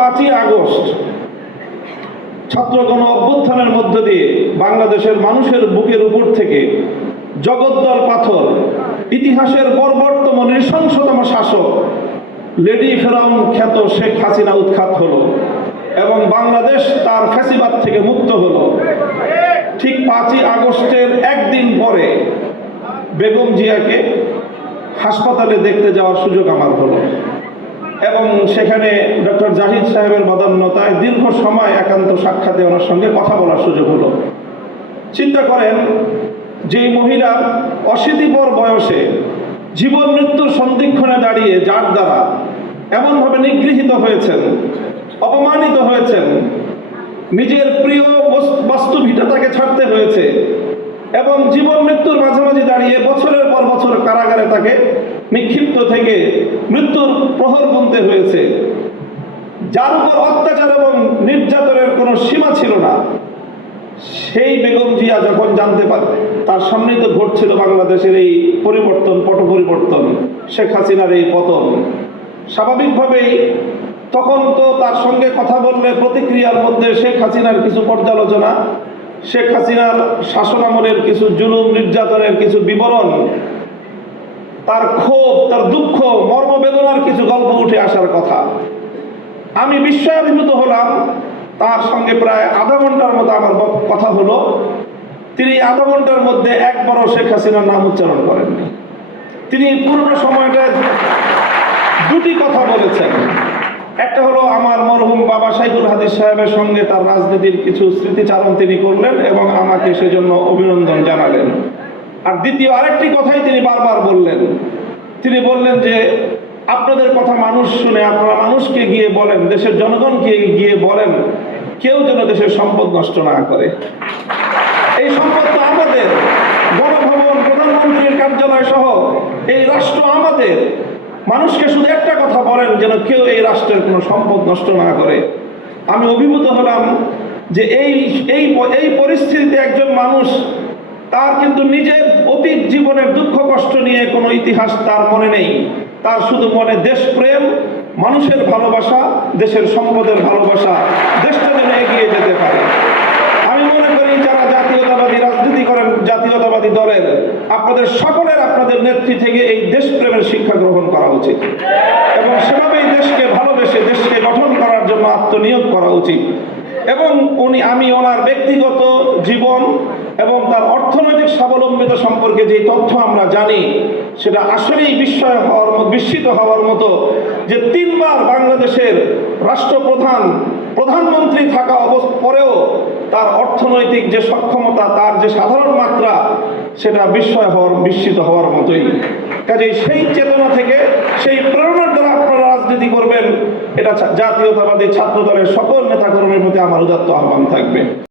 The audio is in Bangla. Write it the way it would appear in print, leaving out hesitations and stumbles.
5ই আগস্ট ছাত্র গণ অভ্যুত্থানের মধ্য দিয়ে বাংলাদেশের মানুষের বুকের উপর থেকে জগদ্দল পাথর ইতিহাসের বর্বরতম নৃশংসতম শাসক লেডি ফেরাউন খ্যাত শেখ হাসিনা উৎখাত হলো এবং বাংলাদেশ তার ফ্যাসিবাদ থেকে মুক্ত হলো। ঠিক 5ই আগস্টের একদিন পরে বেগম জিয়াকে হাসপাতালে দেখতে যাওয়ার সুযোগ আমার হলো এবং সেখানে ডক্টর জাহিদ সাহেবের বদান্যতায় দীর্ঘ সময় একান্ত সাক্ষাতে ওনার সঙ্গে কথা বলার সুযোগ হলো। চিন্তা করেন, যে মহিলা অশীতিপর বয়সে জীবন মৃত্যুর সন্ধিক্ষণে দাঁড়িয়ে যার দ্বারা এমনভাবে নিগৃহীত হয়েছেন, অপমানিত হয়েছেন, নিজের প্রিয় বস্তু ভিটা তাকে ছাড়তে হয়েছে এবং জীবন মৃত্যুর মাঝামাঝি দাঁড়িয়ে বছরের পর বছর কারাগারে তাকে নিক্ষিপ্ত থেকে মৃত্যুর প্রহর গুনতে হয়েছে, যার উপর অত্যাচার এবং নির্যাতনের কোনো সীমা ছিল না, সেই বেগম জিয়া যখন জানতে পারে তার সামনেই তো ঘটছিল বাংলাদেশের এই পরিবর্তন, পট পরিবর্তন, শেখ হাসিনার এই পতন, স্বাভাবিকভাবেই তখন তো তার সঙ্গে কথা বললে প্রতিক্রিয়ার মধ্যে শেখ হাসিনার কিছু পর্যালোচনা, শেখ হাসিনার শাসনামলের কিছু জুলুম নির্যাতনের কিছু বিবরণ, তার ক্ষোভ, তার দুঃখ, মর্মবেদনার কিছু গল্প উঠে আসার কথা। আমি বিস্ময়াভিভূত হলাম। তার সঙ্গে প্রায় আধা ঘন্টার মতো আমার কথা হলো। তিনি আধা ঘন্টার মধ্যে একবারও শেখ হাসিনার নাম উচ্চারণ করেননি। তিনি পুরোনো সময়টায় দুটি কথা বলেছেন। একটা হলো আমার মরহুম বাবা সাইদুল হাদিস সাহেবের সঙ্গে তার রাজনীতির কিছু স্মৃতিচারণ তিনি করলেন এবং আমাকে সেজন্য অভিনন্দন জানালেন। আর দ্বিতীয় আরেকটি কথাই তিনি বারবার বললেন। তিনি বললেন যে আপনাদের কথা মানুষ শুনে, আপনারা মানুষকে গিয়ে বলেন, দেশের জনগণকে গিয়ে বলেন, কেউ যেন দেশের সম্পদ নষ্ট না করে। এই সম্পদ তো আমাদের, গণভবন, প্রধানমন্ত্রীর কার্যালয় সহ এই রাষ্ট্র আমাদের। মানুষকে শুধু একটা কথা বলেন, যেন কেউ এই রাষ্ট্রের কোনো সম্পদ নষ্ট না করে। আমি অভিভূত হলাম যে এই পরিস্থিতিতে একজন মানুষ, তার কিন্তু নিজের অতীত জীবনের দুঃখ কষ্ট নিয়ে কোনো ইতিহাস তার মনে নেই, তার শুধু মনে দেশপ্রেম, মানুষের ভালোবাসা, দেশের সম্পদের ভালোবাসা, দেশটা যেন এগিয়ে যেতে পারে। আমি মনে করি যারা জাতীয়তাবাদী রাজনীতি করেন, জাতীয়তাবাদী দলের, আপনাদের সকলের আপনাদের নেত্রী থেকে এই দেশপ্রেমের শিক্ষা গ্রহণ করা উচিত এবং সেভাবেই দেশকে ভালোবেসে দেশকে গঠন করার জন্য আত্মনিয়োগ করা উচিত। এবং আমি ওনার ব্যক্তিগত জীবন এবং তার অর্থনৈতিক স্বাবলম্বিতা সম্পর্কে যে তথ্য আমরা জানি, সেটা আসলেই বিস্মিত হওয়ার মতো যে 3 বার বাংলাদেশের রাষ্ট্রপ্রধান, প্রধানমন্ত্রী থাকা পরেও তার অর্থনৈতিক যে সক্ষমতা, তার যে সাধারণ মাত্রা, সেটা বিস্মিত হওয়ার মতোই। কাজেই সেই চেতনা থেকে, সেই প্রেরণার দ্বারা আপনারা রাজনীতি করবেন, এটা জাতীয়তাবাদী ছাত্র দলের সকল নেতাকর্মীর প্রতি আমার উদাত্ত আহ্বান থাকবে।